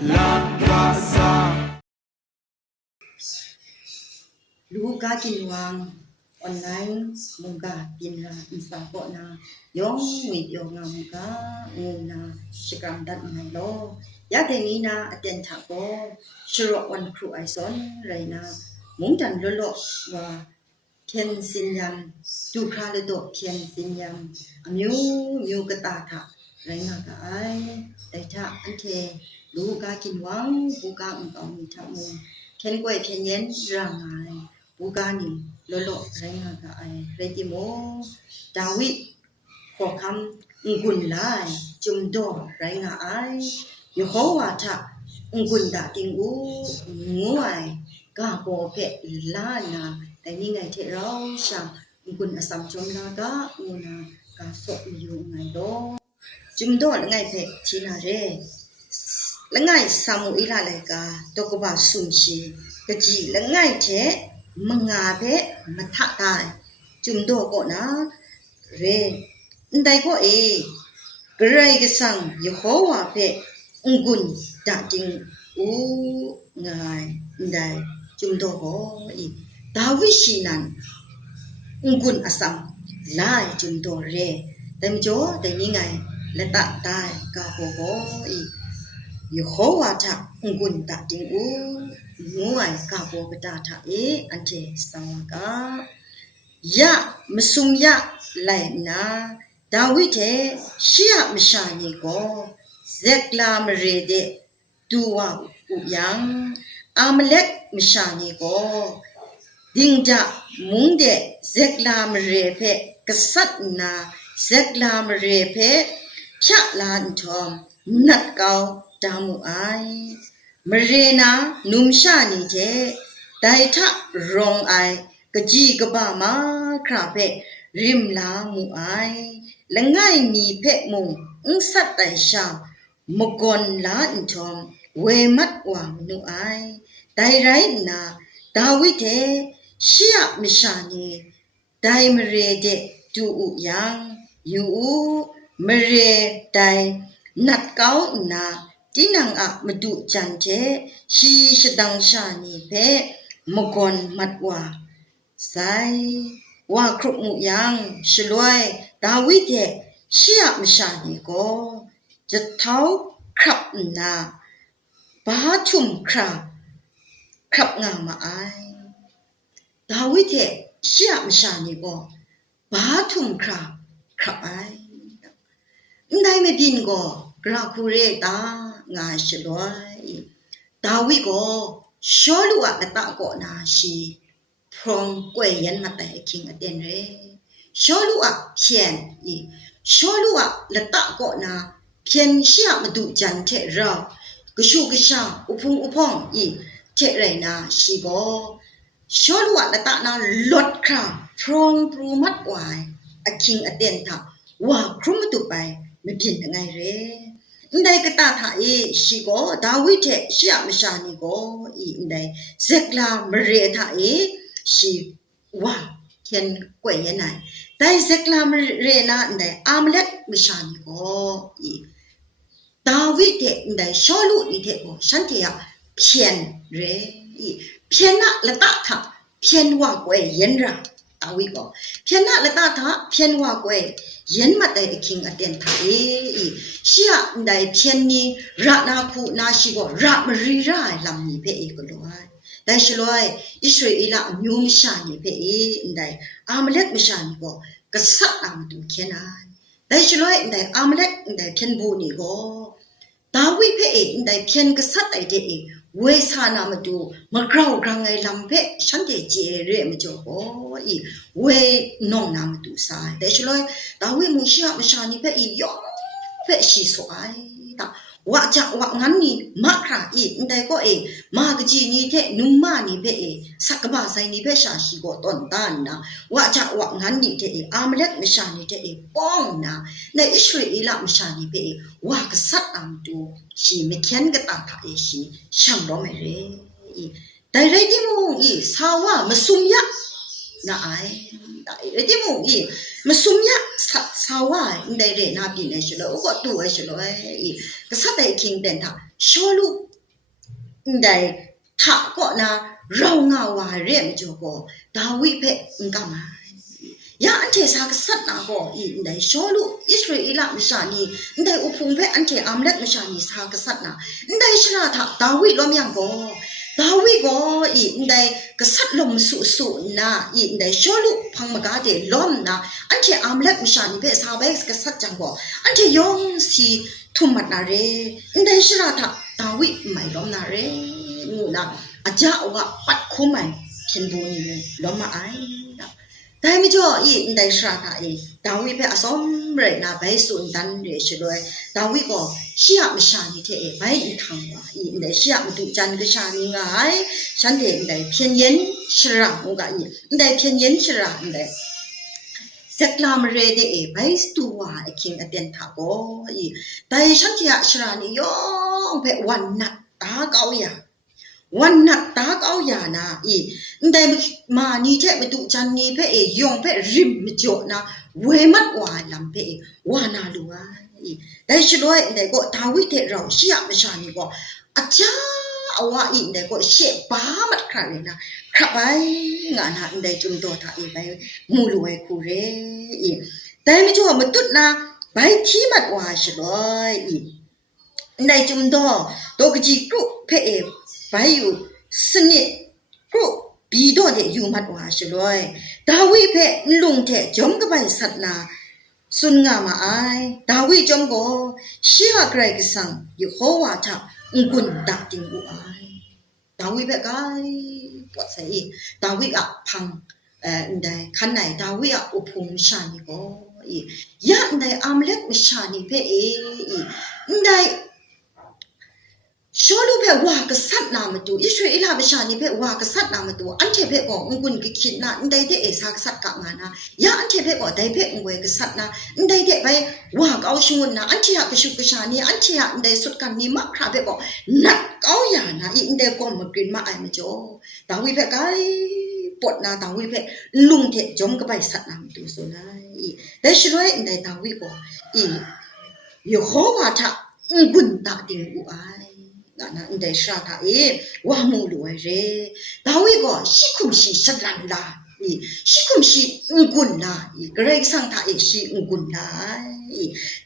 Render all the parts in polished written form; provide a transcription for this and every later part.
ลูกากินวางออนไลน์มุกากินละอินสตาโกนะยองวิยองมุกางูนะชิกรัมดัดไงโลยาเดนี้นะอเตนทาโกชรวันครูไอซอนไรนะมุงจันโลโลว่าเพียนสินยันดูคราเลโดเพียนสินยันมิวกตาทะไรนะกะไอแต่ถ้าอันเทลูกากินวังบุกาอุกามีทะมุงเพียนกวยเพียนเย็นร่างไงบุกานี่โลโลไรนะกะไอไรติโมดาวิขอคำกุนไลจุมโดไรนะไอยโฮวาทะกุนดาติงอูงูไอกาโปเพลานาแต่นี่ไงที่เราช่างกุนอสัมจมลากาอูนากาสกอยู่ไงโดจุมโดละไงเพทีนาเรละไงสามุอิลาเลกาตกบะสุนชีกะจีละไงเทมงาเพมะทะตายจุมโดก็นะเรนไดก็กระไรก็สั่งยโฮวาเพกุนดาจิงอูไงได้จุมโดก็ดาวิชีนันกุนอสัมลายจุมโดเรแต่มจ่อแต่นี่ไงละตะตายกาโบก็ยโฮวาทะกุนดาจิงอูงูไงกาโบกตาทะอันเทสังกายะมสุมยะไลนาดาวิเทชิยะมชานีก็เซกลามเรเดตูวาอุยังอามเล็กมชานีก็ดิงจะมุงเดเซกลามเรเพกษัตนาเซกลามเรเพชะลานทอมนัดเกาดามุไอมเรนานุมชานีเจไดทะรองไอกะจีกะบะมาคราเพริมลามุไอละง่ายมีเพะมุงสัตไตชามกอนลาอินทอมเวมัดวางนุไอไดไรนาดาวิเทชิยะมิชานีไดมเรเดตูอุยังยูมเรไดนัดเกานาตินังอะมดุจันเทชีชดังชานีเพมกอนมัดวาไซว่าครุมุยังชลวยดาวิเทชิยะมชานีก็จะเท้าครับนาบาชุมครับงามาไอดาวิเทชิยะมชานีก็บาชุมครับไอได้ไม่บินก็กราคูเรตางาชลวยดาวิก็ชอลุอะละตะก็นาชีพรองกวยยันมาแต่คิงอเดนเรชอลุอะเพียนชอลุอะละตะก็นาเพียนเชียมาดูจันเทเรากชูกชาอุพงอุพองเทไรนาชีโกชอลุอะละตะนาลดคราพรองปรูมัดวายอคิงอเดนทาว่าครุมตุไปไม่เพียนยังไงเรได้ก็ตาถ่ายชีโกดาวิเทเชียมชานีโกได้เซกลามเรถ่ายชีว่าเทียนกวยยันไหนได้เซกลามเรนะได้อามเล็กมชานีโกดาวิเทได้ชอลุนิเทโกฉันเทียเพียนเรเพียนนะละตาถ่าเพียนว่ากวยยันระดาวิโกเพียนนะละตาถ่าเพียนว่ากวยยันมาแต่คิงอเดนถ่ายเชียได้เพียนนี้รักนาคูนาชิโกรักมรีร่ายลำนี้เพเอกลอยได้ชลอยอิสราเอลมิวมิชานีเพได้อามเล็กมิชานีก็กษัตริย์อามาดูเขียนได้ชลอยได้อามเล็กได้เพียนบูนีก็ดาวิเพได้เพียนกษัตริย์ไอเดเวสานามาดูมะกราวกลางไงลำเพฉันเดเจเรมจ่อเวนองนามาดูสายแต่ชลอยดาวิมุชามิชานีเพยองเพชีสวายตาว่าจะว่างั้นนี่มาคราได้ก็มากจีนี่เทนุ่มมานี่เพสักบาไซนี่เพชาชีก็ต้นตานนะว่าจะว่างั้นนี่เทอามเล็กมิชานี่เทป้องนะในอิสราเอลมิชานี่เพว่ากษัตริย์อามดูชีไม่เขียนก็ตาถ่ายชีช่างร้องไม่เร่แต่เรื่องที่มึงสาวว่ามาซุ่มยะนะไอ้เรื่องที่มึงมาซุ่มยะ sawa in the na be national, got to a shalo, the Saturday king then ta, sholu in the ta got na, round our rem jogo, da we pet in gamma. Ya ante sa sat na go in the sholu Israel mishani in the upumpe ante amlet mishani sa sat na in the shrata da we lom yang go da we go in the kasat lom su na in the sholu pangmagade lom na ante amlet mishani pe sa be kasat jang go ante yong si tumat na re in the shrata da we mai lom na re nu na aja wa pat khumai phin bu ni lom ma ai Dai mi jo in dai shrata da we pe asom re na bai sun dan re shiloi da we go shia mi sha ni the bai in thang wa in dai shia mu tu jan ge sha ni ngai shan de in dai phian yin shra mo ga in dai phian yin shra in dai seklam re de bai stu wa king aten tha go dai shan tia shra ni yo pe wan na ta kau ya One nut dark out yana they ma ni take me to Johnny pay young pet rim jona way mat one lampe wana lua they should know they got how we take round she up the shiny go a cha awa in they got shape bamat crabina crabai ngana in they jum daughter by muluwe kure they me to a matut na by team at wash loy they jum do dog ji group pay Bayu, Snit, Group, Bido de Yumat Washloi, Dawi pe lung te jong by Satna, Sungama I, Dawi Jongo, Shia Greg sang, Yehowa tap, Ungun dating I. Dawi pe guy, what say, Dawi up pang, and the Kanai, Dawi up upum shani go, Yan the amlet mishani pe, and Sholu pe wa ka sat na ma tu Israel ha bishani pe wa ka sat na ma tu ante pe ko ngun ki khin na ndai de e sa ka sat ka ngana ya ante pe ko dai pe ngwe ka sat na ndai de bai wa ka shun na ante ya ka shu ka shani ante ya ndai sut kan ni ma kha pe ko nat kau ya na i ndai ko ma grin ma ai ma jo ta wi pe kai pot na ta wi pe lung the jom ka bai sat na ma tu so na i dai shroi ndai ta wi ko i Yehowa ta ngun ta ding u ai Nana in the shata wa mulu re. Dawi go, shikum shi shadlan la. Shikum shi ungun la. Greg Santa shi ungun la.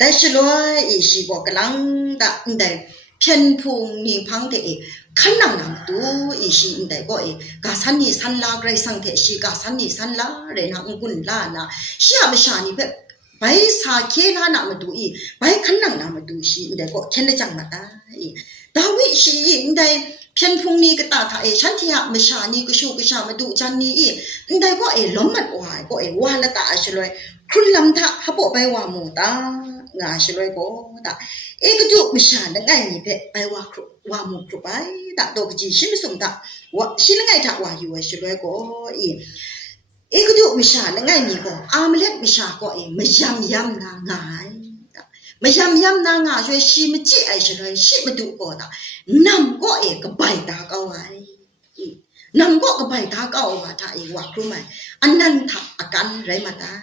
Dashilo she walk along that in the pian pung ni pang de. Kanang nam tu she in the boy. Gasani san la Greg Santa she gasani san la. Rena ungun la na. She abishani pep. By sa kena namadu by kanang namadu she in the go kenajang mata. Dawi she in the pian pung ni gata shantia mashani kushu kushama do jani in the go a lomat why go a walata ashloy kulam ta habo by wamuta nashloy go that egadu mishan the guy pet by wamu krubai that dog ji shimisum that what shilingai ta wa you ashloy go Egadu misha na ngai ni go amlet misha ko mayam yam na ngai mayam yam na nga shwe shi mi chi ai shwe shi ma du ko da nam ko ka bai da ka wai nam ko ka bai da ka wa ta wa kru mai anan tha akan rai ma ta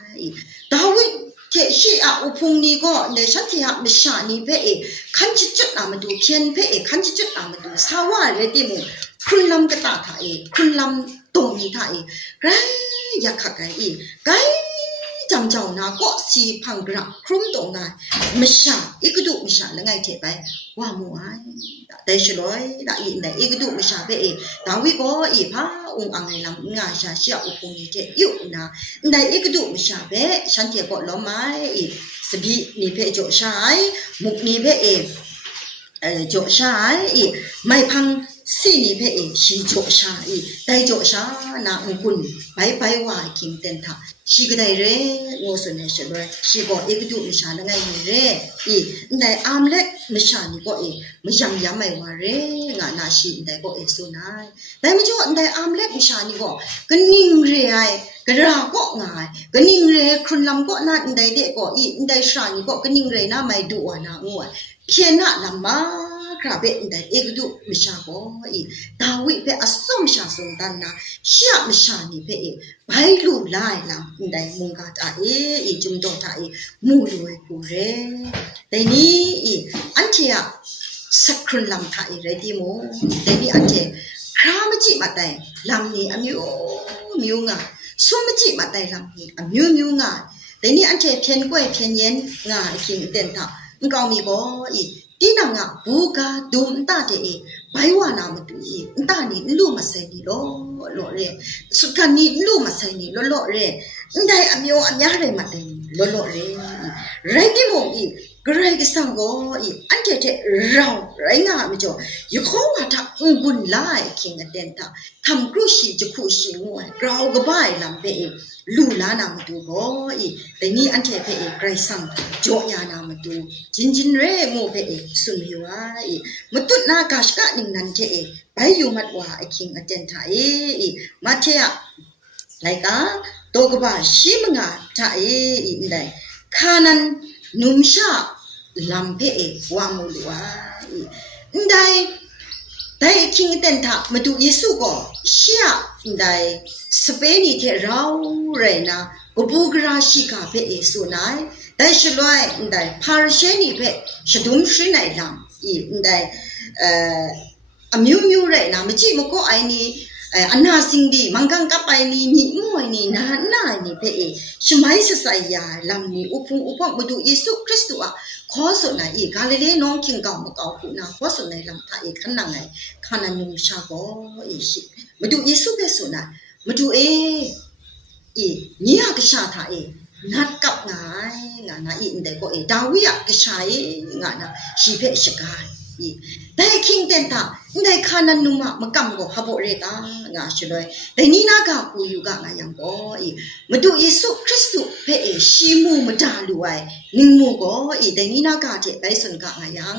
da wi che shi a upung ni go ne shan thi ha misha ni pe khan chi chut na ma du phian pe khan chi chut na ma du sa wa le ti mu khun lam ka ta tha khun lam to mi tha rai ya kha kai kai jam jaw na ko si phang gra krum to nga misha ikudu misha la ngai the bai wa mu ai dai shloi da yin dai ikudu misha be da wi ko pha ung ang lam nga sha sha u pung ni the yu na dai ikudu misha be shan the ko lo mai sabi ni phe jo shai muk ni be jo shai mai phang si ni pe shi jo sha dai jo sha na kun bai wa king ten tha shi ga dai re ngo so ne shi re shi go e du mi sha na ngai ni re dai amlet mi sha ni go mi yam mai wa re nga na shi dai go so na dai mi jo dai amlet mi sha ni go ka ning re ai ka ra go ngai ka ning re khun lam go na dai de go dai sha ni go ka ning re na mai du wa na ngo phian na lam ma คราเบอินไดเอกดุมิชาโกอีดาวิเปอสอมชาสงตันนาชะมิชานี่เปไบลูไลลำอินไดมุงกาตาอีจุมโตตามูลุเอกูเรแต่นี้อีอันเทียสักครุนลำทาเรดิโมแต่นี้อันเทครามจิมาแต่ลำนี้อมิวงาสมจิมาแต่ลำนี้อมิวงาแต่นี้อันเทเพียนกวยเพียนเย็นงาคิงเต็นท่ามันก็มีบ่อีที่นางอ่ะบูกาดูนตาเจไปว่านามาดูอีนตานี่ลูมาใส่นี่ล้อเรสุดกันนี่ลูมาใส่นี่ล้อเรได้อมิวอันยาอะไรมาแต่ล้อเรไรที่มองอีกระไรก็สังก็อีอันเจเราไรงาไม่จ่อยู่ข้อว่าถ้าอุ่นไล่คิงเต็นท่าทำกรุชีจะคุชีงวยเราก็บ่ายลำเปลูลานามาดูก็อีแต่นี่อันเทเปไกรสังโจยานามาดูจินเร่งูเปสุนยวาอีมาตุนากาชกะนิงนันเทไปอยู่มัดว่าไอคิงอเจนทาอีมาเทียไรกาโตกบ้าชิมงาทาอีได้คานันนุมชาลำเปวามูลวาอีได้แต่คิงเต็นท่ามาดูเยซูก็เชียได้สเปนีเทเราเรนะกูบูกราชิกาเปเอสุนัยได้ชลวยได้พาร์เชนีเปชดุมชินัยลำอีได้มิวเรนะไม่จีมก็ไอ้นี่อันน่าสิ่งดีมังกังกับไอ้นี่นี่มวยนี่น่านี่เปชไม่สสายาลำนี่อุปมาดูเยซูคริสต์อ่ะขอสนอีกาเลเรน้องคิงเก่ามาเก่าคุณนะขอสนลำท่าอีกขันนังไงขันนันนุชาก็อีสิมาดูเยซูเปสนะมาดูนี่ก็ชาท่านัดกับงานนะอินเดก็ดาวิก็ใช้งานนะชีเพชกายแต่คิงเต็นท่าได้ขันนันนุมากำก็ฮับเรตางาชเลยแต่นี่น่ากับกูอยู่กับงานยังก็มาดูเยซูคริสต์เพชีมูมาดาลุไอนิงมูก็แต่นี่น่ากับเจ็บไปสนกับงานยัง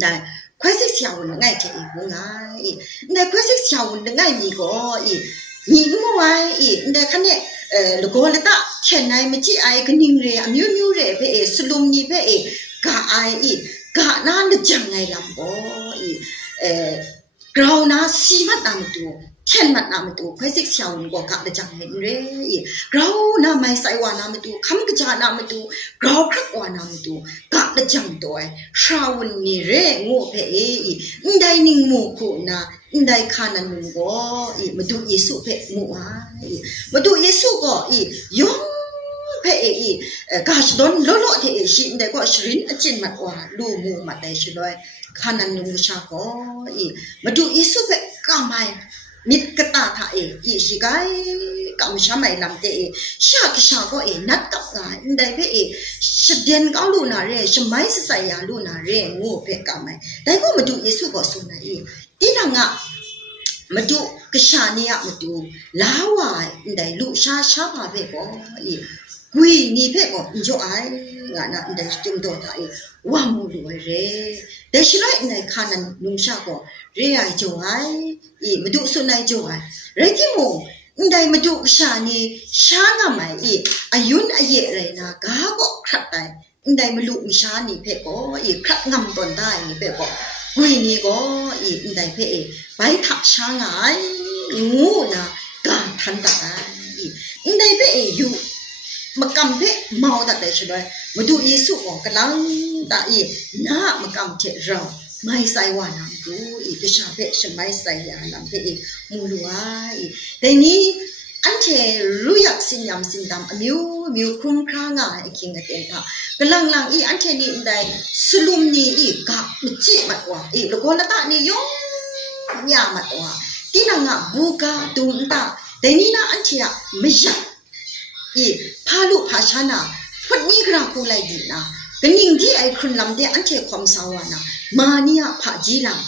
ได้ควายสิเสียวง่ายเจ็บกูง่ายได้ควายสิเสียวง่ายมีก็มีมูไอได้ขันเนี่ยลูกโกเลต้าเช่นไหนไม่จีไอก็นิ่งเร่มิวเร่เพสลุมนี่เพกะไอกะนั่นจังไงลำบ่กราวน่าสีมัดนามตัวเช่นมัดนามตัวค่อยสิเสียวก็กะจังไงเร่กราวน่าไม่ใส่วานามตัวคำกระจานามตัวกราวครักวานามตัวกะจังตัวชาวนี่เร่งูเพได้นิ่งมูคูนะได้ขานันมุก็มาดูเยซูเพมูมาดูเยซูก็ยองเพกาชดอนล้อเทชินได้ก็ชรินอจินมัดว่าลูมูมาได้ชลอยขานันมุชาก็มาดูเยซูเพกาไมมิดกตาท่าชิกายกำชาไม่ลำเตชาก็นัดกับงานได้เพชเดียนก้าวลูนาเร่ชไม่ใส่ยาลูนาเร่งูเพกาไมได้ก็มาดูเยซูก็สุนัยที่นั่งมาดูกษานี่มาดูลาวายได้ลูชาพาเพก็กุยนี่เพก็จ่อไงานนั้นได้จุ่มตัวตายว่ามูลวยเร่แต่ชลอยในขานันนุ่งชาก็เรียจ่อมาดูสุนัยจ่อเรื่องที่มูได้มาดูกษานี่ชางาไม่อายุนอาเยอะไรนะกาก็ครัดได้ได้มาลูกชานี่เพก็ครัดงำตนได้นี่เพก็กุยนี่ก็ได้เพไปทับช้างไงงูนะการทันตาได้เพอยู่มากำเพเมาตัดแต่ช่วยมาดูเยซูก็กำลังตาน้ามากำเจเราไม่ใส่วานาดูก็ชาเพฉันไม่ใส่ยาลำเพมูลวายแต่นี้อันเชรู้อยากสินยำสินดำมิวคุ้มครางไอ้คิงไอ้เต็นท่ากำลังอันเชนี่ได้สลุมนี่กับมันจีมัดว่าแล้วก็ละตานี่ยงยามัดว่าที่นางบูกาดูนตาแต่นี่นะอันเชไม่อยากพาลูกพาชนะพัดนี้กระกูไลดีนะก็นิ่งที่ไอ้คนลำเดียอันเชความสาวนะมาเนี่ยพาจีลัง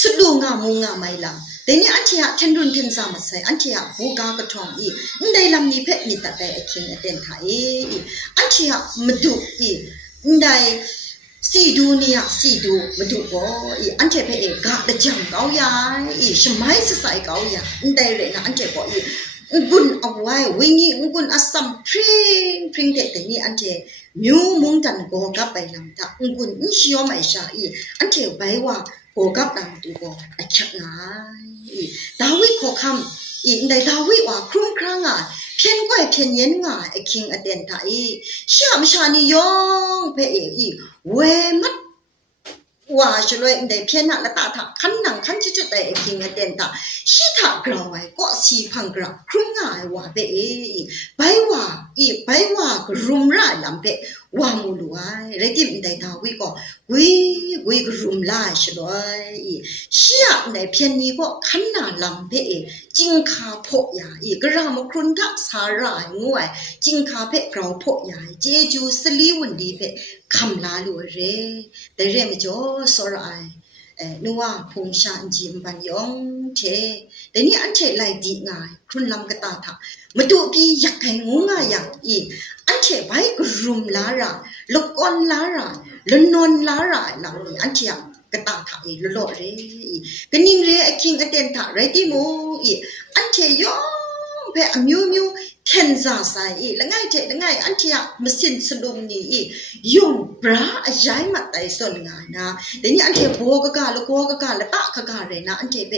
สุดดูงามูงาไม่ลังแต่นี่อันเชียเทนรุนเทนซามาใส่อันเชียบูกากระทองได้ลำนี้เพชรนี่ตัดแต่คิงเต็นไทยอันเชียมาดูได้สีดูเนี่ยสีดูมาดูก็อันเชียเพชรกาดจังเกาใหญ่ชไม่ใส่เกาใหญ่ได้เลยนะอันเชียก็ ungun awai wingi ungun asam pring te ni ante myu mung tan go ka pai lam ta ungun insio mai sha I ante bai wa go ka dam tu go a chak ngai dawi kho kham I ndai dawi wa krum kranga phian kwai phian yen nga a king aten ta I sham sha ni yong pe I we matว่าช่วยในเพียงนั้นละตาถักขันหนังขันชิจุดแต่กินเด่นตาชีถักกราวไว้ก็สีพังกระครุ่งง่ายว่าเบไปว่ากรุมร่ายลำเบว่ามูลวยเรื่องที่ในทาวิก็วิกรุมล่าช่วยเชี่ยในเพียงนี้ก็ขันหนาลำเบจิงคาพกยาก็รามครุนทักสาหร่ายงวยจิงคาเพกเราพกยาเจจูสลีวันดีเพคำลาลัวเรแต่เรื่องไม่จบสระไอนัวพงชานจิมบันยองเทแต่นี่อันเทไลดีง่ายครุนลำกตาถักมาดูพี่อยากให้งูง่ายอย่างอีอันเทไว้กรุมลาระลูกอ่อนลาระลนนลาระหลังนี้อันเทกตาถักอีลอเรกันยิงเรไอคิงอเดนถักไรที่มูอีอันเทยองเพอมิวเทนซาไซละง่ายเทละง่ายอันเทียมาสินสลุมนี่ยงบราย้ายมาไต่ส่วนงานนะแต่นี่อันเทียโบกกาละโกกกาละตะกกาเลยนะอันเทียเบ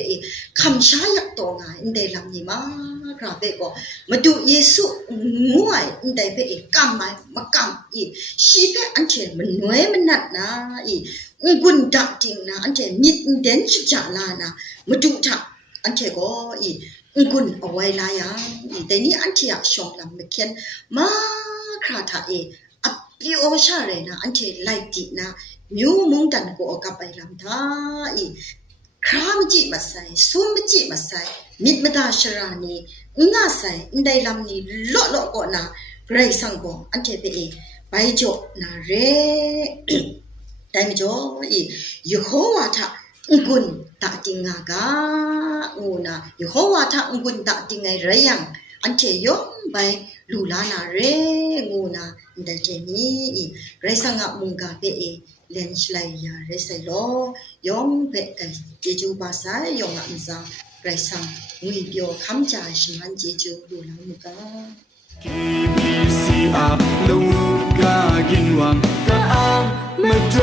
คำช้ายักตัวงานอินเดลังนี่มากราเบก็มาดูเยซูงวยอินเดเบกำไม้มากำชีเบอันเทียมันหน่วยมันนัดนะกุนดักจริงนะอันเทียมิดเด่นชุดจาลานะมาดูถักอันเทียก็กุนเอาไว้ลายแต่นี่อันที่อยากชงลำไม่เขียนมาคราถาอับปีโอชาเลยนะอันที่ไล่ตินะมิวมุงดันกูออกกับไปลำท่าครามจิมาใส่ซุ่มจิมาใส่มิดมาดาชรานีง่าใส่อินได้ลำนี้โลก่อนนะไรสังกออันที่ไปจบนะเรได้ไม่จบอยู่ข้อว่าถ้ากุนตาติงากางูนะอยู่ข้อว่าถ้ากุนตาติงไงไรยังอันเชยงไปลูลานาเรงูนะแต่เจนี้ไรสังมุงกาเปเลนชไลยาไรใส่ล้อยงเปกันเจจูภาษายงอันซาไรสังงุยเปียวคำจ่าชิมันเจจูลูลามุกา KBC ลูกากินวังกะอามมาเจ